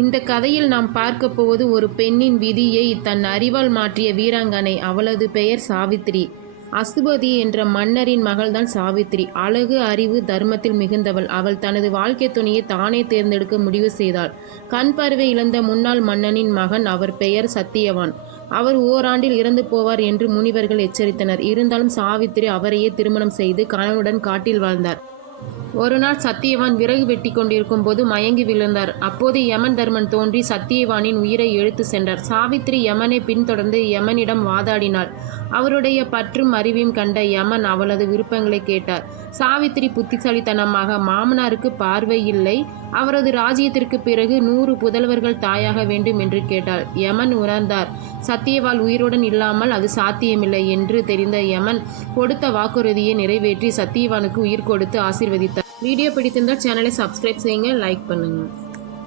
இந்த கதையில் நாம் பார்க்க போவது ஒரு பெண்ணின் விதியை தன் அறிவால் மாற்றிய வீராங்கனை அவளது பெயர் சாவித்திரி. அசுபதி என்ற மன்னரின் மகள்தான் சாவித்திரி. அழகு அறிவு தர்மத்தில் மிகுந்தவள். அவள் தனது வாழ்க்கை துணையை தானே தேர்ந்தெடுக்க முடிவு செய்தாள். கண் பார்வை இழந்த முன்னாள் மன்னனின் மகன் அவர் பெயர் சத்தியவான். அவர் ஓராண்டில் இறந்து போவார் என்று முனிவர்கள் எச்சரித்தனர். இருந்தாலும் சாவித்திரி அவரையே திருமணம் செய்து கணவனுடன் காட்டில் வாழ்ந்தார். ஒரு நாள் சத்தியவான் விறகு வெட்டி கொண்டிருக்கும் போது மயங்கி விழுந்தார். அப்போது யமன் தர்மன் தோன்றி சத்தியவானின் உயிரை எழுத்து சென்றார். சாவித்திரி யமனை பின்தொடர்ந்து யமனிடம் வாதாடினாள். அவருடைய பற்றும் அறிவையும் கண்ட யமன் அவளது விருப்பங்களை கேட்டார். சாவித்திரி புத்திசாலித்தனமாக மாமனாருக்கு பார்வை இல்லை. அவரது ராஜ்யத்திற்கு பிறகு நூறு புதல்வர்கள் தாயாக வேண்டும் என்று கேட்டாள். யமன் உணர்ந்தார். சத்தியவால் உயிருடன் இல்லாமல் அது சாத்தியமில்லை என்று தெரிந்த யமன் கொடுத்த வாக்குறுதியை நிறைவேற்றி சத்தியவானுக்கு உயிர் கொடுத்து ஆசீர்வதித்தார். வீடியோ பிடித்திருந்தால் சேனலை சப்ஸ்கிரைப் செய்யுங்க லைக் பண்ணுங்கள்